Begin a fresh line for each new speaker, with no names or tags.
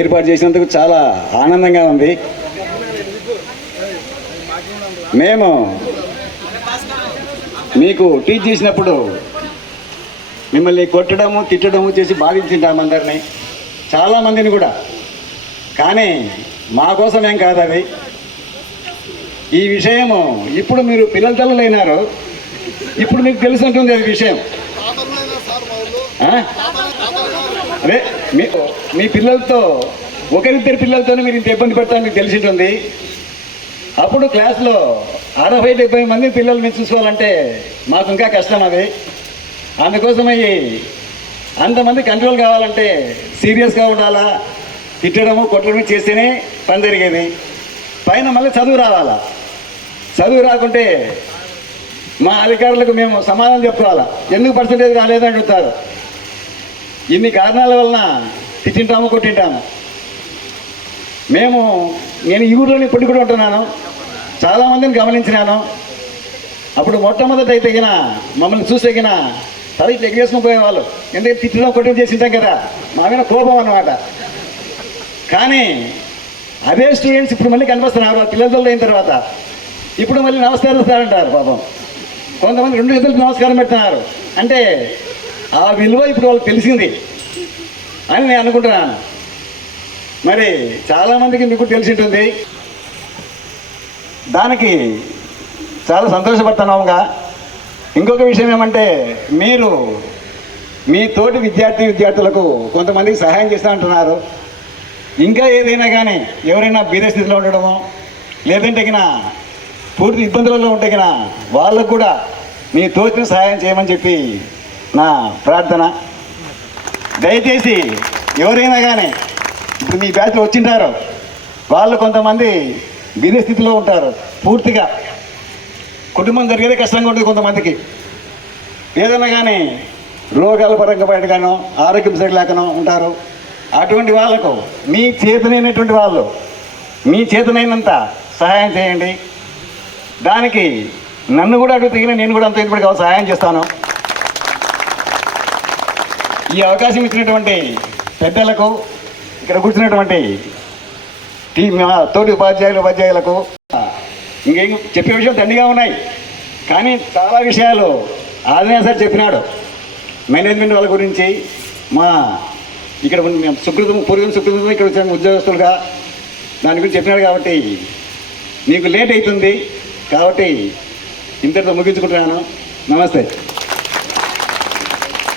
ఏర్పాటు చేసినందుకు చాలా ఆనందంగా ఉంది. మేము మీకు టీచ్ చేసినప్పుడు మిమ్మల్ని కొట్టడము తిట్టడము చేసి బాధించింటాం అందరినీ. చాలామందిని కూడా. కానీ మా కోసం ఏం కాదు అది. ఈ విషయము ఇప్పుడు మీరు పిల్లల తల్లులైనారు ఇప్పుడు మీకు తెలిసి ఉంటుంది అది విషయం. అదే మీ మీ పిల్లలతో ఒకరిద్దరు పిల్లలతోనే మీరు ఇంత ఇబ్బంది పెడతాను మీకు తెలిసి అప్పుడు క్లాస్లో అరవై డెబ్బై మంది పిల్లల్ని చూసుకోవాలంటే మాకు ఇంకా కష్టం అది. అందుకోసమయ్యి అంతమంది కంట్రోల్ కావాలంటే సీరియస్గా ఉండాలా? తిట్టడము కొట్టడము చేస్తేనే పని జరిగేది. పైన మళ్ళీ చదువు రావాలా? చదువు రాకుంటే మా అధికారులకు మేము సమాధానం చెప్పుకోవాలా? ఎందుకు పర్సంటేజ్ రాలేదని అడుగుతారు? ఇన్ని కారణాల వలన తిట్టింటాము కొట్టింటాము. మేము నేను ఈ ఊర్లోనే ఇప్పటికి కూడా ఉంటున్నాను. చాలామందిని గమనించినాను. అప్పుడు మొట్టమొదట అయితే గిన మమ్మల్ని చూస్తే తల ఇట్లా ఎగరేసుకుని పోయేవాళ్ళు. ఎందుకంటే తిట్టడం కొట్టడం చేసింటాం కదా? మా మీద కోపం అన్నమాట. కానీ అదే స్టూడెంట్స్ ఇప్పుడు మళ్ళీ కనిపిస్తున్నారు. ఆ పిల్లలతో అయిన తర్వాత. ఇప్పుడు మళ్ళీ నమస్కారం సార్ అంటారు పాపం. కొంతమంది రెండు చేతులకు నమస్కారం పెడుతున్నారు. అంటే ఆ విలువ ఇప్పుడు వాళ్ళకి తెలిసింది. అని నేను అనుకుంటున్నాను మరి చాలామందికి మీకు తెలిసి ఉంటుంది దానికి చాలా సంతోషపడుతున్నాముగా. ఇంకొక విషయం ఏమంటే మీరు మీ తోటి విద్యార్థి విద్యార్థులకు కొంతమందికి సహాయం చేస్తూ అంటున్నారు. ఇంకా ఏదైనా కానీ ఎవరైనా బీద స్థితిలో ఉండడమో లేదంటే పూర్తి ఇబ్బందులలో ఉంటే కదా వాళ్ళకు కూడా మీ తోచిన సహాయం చేయమని చెప్పి నా ప్రార్థన. దయచేసి ఎవరైనా కానీ ఇప్పుడు మీ బ్యాచ్లో వచ్చింటారు వాళ్ళు కొంతమంది బీద స్థితిలో ఉంటారు పూర్తిగా. కుటుంబం జరిగేదే కష్టంగా ఉంటుంది కొంతమందికి. ఏదైనా కానీ రోగాల పరంగా బయటగానో ఆరోగ్యం సరిలేకనో ఉంటారు. అటువంటి వాళ్ళకు మీ చేతనైనటువంటి వాళ్ళు మీ చేతనైనంత సహాయం చేయండి. దానికి నన్ను కూడా అడుగుతగిన నేను కూడా అంత ఇప్పటికి సహాయం చేస్తాను. ఈ అవకాశం ఇచ్చినటువంటి పెద్దలకు ఇక్కడ కూర్చున్నటువంటి టీ మా తోటి ఉపాధ్యాయులు ఉపాధ్యాయులకు ఇంకేం చెప్పే విషయం దండిగా ఉన్నాయి. కానీ చాలా విషయాలు ఆదినా సార్ చెప్పినాడు. మేనేజ్మెంట్ వాళ్ళ గురించి మా ఇక్కడ మేము సుకృతం పూర్వం సుకృతం ఇక్కడ వచ్చిన ఉద్యోగస్తులుగా దాని గురించి చెప్పినాడు కాబట్టి మీకు లేట్ అవుతుంది. కాబట్టి ఇంతటితో ముగించుకుంటున్నాను. నమస్తే.